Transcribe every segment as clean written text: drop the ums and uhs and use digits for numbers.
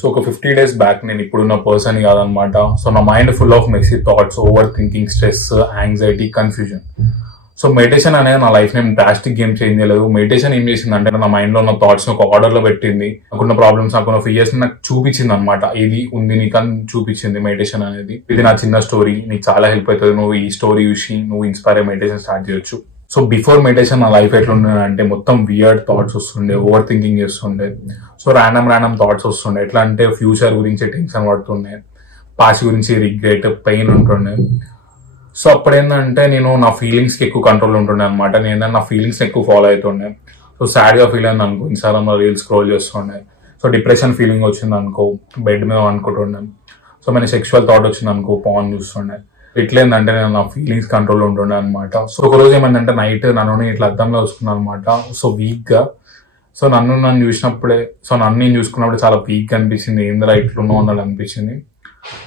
So ఒక 50 days back నేను ఇప్పుడున్న పర్సన్ కాదనమాట. సో నా mind full of messy thoughts, over thinking, stress, anxiety, confusion. So meditation అనేది నా లైఫ్ నేను డ్రాస్టిక్ గేమ్ చేంజ్ చేయలేదు. మెడిటేషన్ ఏం చేసిందంటే నా మైండ్ లో ఉన్న థాట్స్ ఒక ఆర్డర్ లో పెట్టింది. నాకున్న ప్రాబ్లమ్స్, నాకున్న ఫియర్స్ నాకు చూపించింది అనమాట. ఇది ఉంది నీకు అని చూపించింది మెడిటేషన్ అనేది. ఇది నా చిన్న స్టోరీ, నీకు చాలా హెల్ప్ అవుతుంది. నువ్వు ఈ స్టోరీ చూసి నువ్వు ఇన్స్పైర్ అయ్యి మెడిటేషన్ స్టార్ట్ చేయొచ్చు. సో బిఫోర్ మెడిటేషన్ నా లైఫ్ ఎట్లా ఉండేదంటే మొత్తం వియర్డ్ థాట్స్ వస్తుండే, ఓవర్ థింకింగ్ చేస్తుండే. సో ర్యాండమ్ థాట్స్ వస్తుండే. ఎట్లా అంటే ఫ్యూచర్ గురించి టెన్షన్ పడుతుండే, పాస్ట్ గురించి రిగ్రెట్, పెయిన్ ఉంటుండే. సో అప్పుడు ఏంటంటే నేను నా ఫీలింగ్స్ కి ఎక్కువ కంట్రోల్ ఉంటుండే అనమాట. నేను ఏంటంటే నా ఫీలింగ్స్ ఎక్కువ ఫాలో అవుతుండే. సో సాడ్ గా ఫీల్ అయింది అనుకో, ఇన్స్టాగ్రామ్ లో రీల్స్ స్క్రోల్ చేస్తుండే. సో డిప్రెషన్ ఫీలింగ్ వచ్చింది అనుకో, బెడ్ మీద అనుకుంటుండే. సో మన సెక్షువల్ థాట్ వచ్చింది అనుకో, పాన్ చూస్తుండే. ఇట్లేందంటే నేను నా ఫీలింగ్స్ కంట్రోల్ ఉంటుండే అనమాట. సో ఒక రోజు ఏమైందంటే నైట్ నన్ను ఇట్లా అద్దంలో చూసుకున్నాను అనమాట. సో వీక్ గా. సో నన్ను చూసినప్పుడే, సో నన్ను నేను చూసుకున్నప్పుడు చాలా వీక్ గా అనిపించింది. ఏందిరా ఇట్లున్నావు అన్నది అనిపించింది.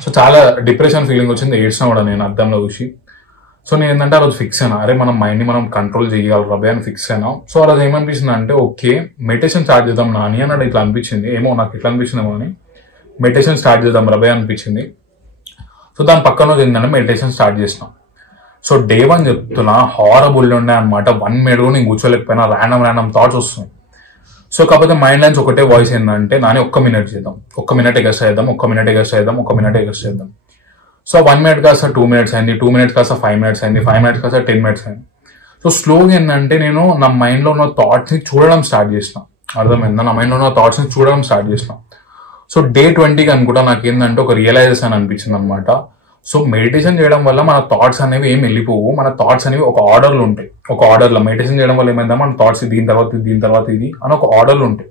సో చాలా డిప్రెషన్ ఫీలింగ్ వచ్చింది. ఏడ్చినా కూడా నేను అద్దంలో చూసి. సో నేను ఏంటంటే ఆ రోజు ఫిక్స్ అయినా, అరే మనం మైండ్ ని మనం కంట్రోల్ చేయాలి రబే అని ఫిక్స్ అయినా. సో ఆ రోజు ఏమనిపించింది అంటే, ఓకే మెడిటేషన్ స్టార్ట్ చేద్దాం నాని అన్నాడు. ఇట్లా అనిపించింది, ఏమో నాకు ఇట్లా అనిపించిందేమో అని మెడిటేషన్ స్టార్ట్ చేద్దాం రబే అనిపించింది. సో దాని పక్కన రోజు ఏంటంటే మెడిటేషన్ స్టార్ట్ చేసినాం. సో డే 1 చెప్తున్నా, హారబుల్ ఉండే అనమాట. 1 minute నేను కూర్చోలేకపోయినా, ర్యాండమ్ థాట్స్ వస్తున్నాయి. సో కాకపోతే మైండ్ లైన్స్ ఒకటే వాయిస్ ఏంటంటే, నాని 1 minute చేద్దాం, 1 minute ఎగస్ట్ చేద్దాం, 1 minute ఎగస్ట్ చేద్దాం, 1 minute ఎగస్ట్ చేద్దాం. సో 1 minute కాస్త 2 minutes అయింది, 2 minutes కాస్త 5 minutes అయింది, 5 minutes కాస్త 10 minutes అయింది. సో స్లోగా ఏంటంటే నేను నా మైండ్ లో ఉన్న థాట్స్ ని చూడడం స్టార్ట్ చేసిన. అర్థమైందా? నా మైండ్ లో ఉన్న థాట్స్ ని చూడడం స్టార్ట్ చేసిన. సో డే 20 అనుకుంటా నాకు ఏంటంటే ఒక రియలైజేషన్ అనిపించింది అనమాట. సో మెడిటేషన్ చేయడం వల్ల మన థాట్స్ అనేవి ఏం వెళ్ళిపోవు. మన థాట్స్ అనేవి ఒక ఆర్డర్లు ఉంటాయి. ఒక ఆర్డర్లో మెడిటేషన్ చేయడం వల్ల ఏమైందా, మన థాట్స్ దీని తర్వాత ఇది, దీని తర్వాత ఇది అని ఒక ఆర్డర్లు ఉంటాయి.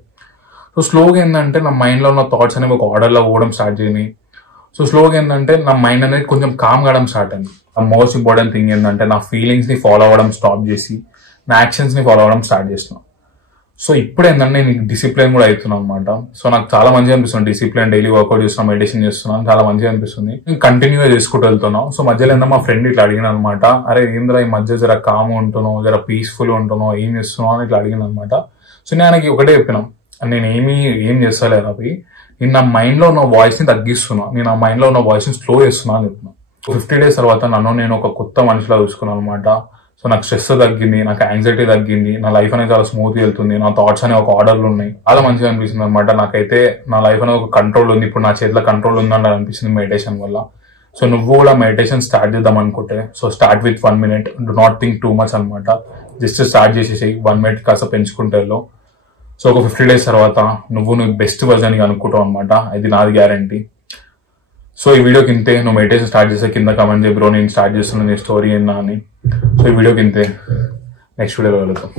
సో స్లోగా ఏంటంటే నా మైండ్ లో ఉన్న థాట్స్ అనేవి ఒక ఆర్డర్లో పోవడం స్టార్ట్ చేయని. సో స్లోగా ఏంటంటే నా మైండ్ అనేది కొంచెం కామ్ కావడం స్టార్ట్ అయింది. మోస్ట్ ఇంపార్టెంట్ థింగ్ ఏంటంటే నా ఫీలింగ్స్ ని ఫాలో అవ్వడం స్టాప్ చేసి నా యాక్షన్స్ ని ఫాలో అవ్వడం స్టార్ట్ చేసిన. సో ఇప్పుడు ఏంటంటే నేను డిసిప్లిన్ కూడా అవుతున్నాను అనమాట. సో నాకు చాలా మంచిగా అనిపిస్తుంది. డిసిప్లిన్, డైలీ వర్కౌట్ చేస్తున్నాను, మెడిటేషన్ చేస్తున్నాను, చాలా మంచిగా అనిపిస్తుంది. నేను కంటిన్యూగా చేసుకుంటూ వెళ్తున్నాను. సో మధ్యలో ఏంటో మా ఫ్రెండ్ ఇట్లా అడిగిన అనమాట, అరే ఏంద్రా ఈ మధ్య జర కామ్ ఉంటున్నావు, జర పీస్ఫుల్ ఉంటున్నావు, ఏం చేస్తున్నావు అని ఇట్లా అడిగిన అనమాట. సో నేను ఆయనకి ఒకటే చెప్పినాం, నేను ఏం చేస్తలేదు అవి, నేను నా మైండ్ లో ఉన్న వాయిస్ ని తగ్గిస్తున్నా, నేను నా మైండ్ లో ఉన్న వాయిస్ ని స్లో చేస్తున్నా అని చెప్పిన. 50 days తర్వాత నన్ను నేను ఒక కొత్త మనిషిలా చూసుకున్నాను అనమాట. సో నాకు స్ట్రెస్ తగ్గింది, నాకు యాంగ్జైటీ తగ్గింది, నా లైఫ్ అనేది చాలా స్మూత్ వెళ్తుంది, నా థాట్స్ అనేవి ఒక ఆర్డర్లు ఉన్నాయి. చాలా మంచిగా అనిపిస్తుంది అనమాట. నాకైతే నా లైఫ్ అనేది ఒక కంట్రోల్ ఉంది, ఇప్పుడు నా చేతిలో కంట్రోల్ ఉందని అనిపిస్తుంది మెడిటేషన్ వల్ల. సో నువ్వు కూడా మెడిటేషన్ స్టార్ట్ చేద్దాం అనుకుంటే, so start with 1 minute, do not think too much అనమాట. జస్ట్ స్టార్ట్ చేసేసి 1 minute కాస్త పెంచుకుంటే. సో ఒక 50 days తర్వాత నువ్వు బెస్ట్ వర్జన్ అనుకుంటావు అనమాట. ఇది నాది గ్యారంటీ. సో ఈ వీడియోకి ఇంతే. నువ్వు మెడిటేషన్ స్టార్ట్ చేస్తే కింద కమెంట్ చేయి బ్రో, నేను స్టార్ట్ చేస్తున్నా, నీ స్టోరీ ఏందా అని. సో ఈ వీడియోకి ఇంతే. నెక్స్ట్ వీడియోలో వెళ్తాం.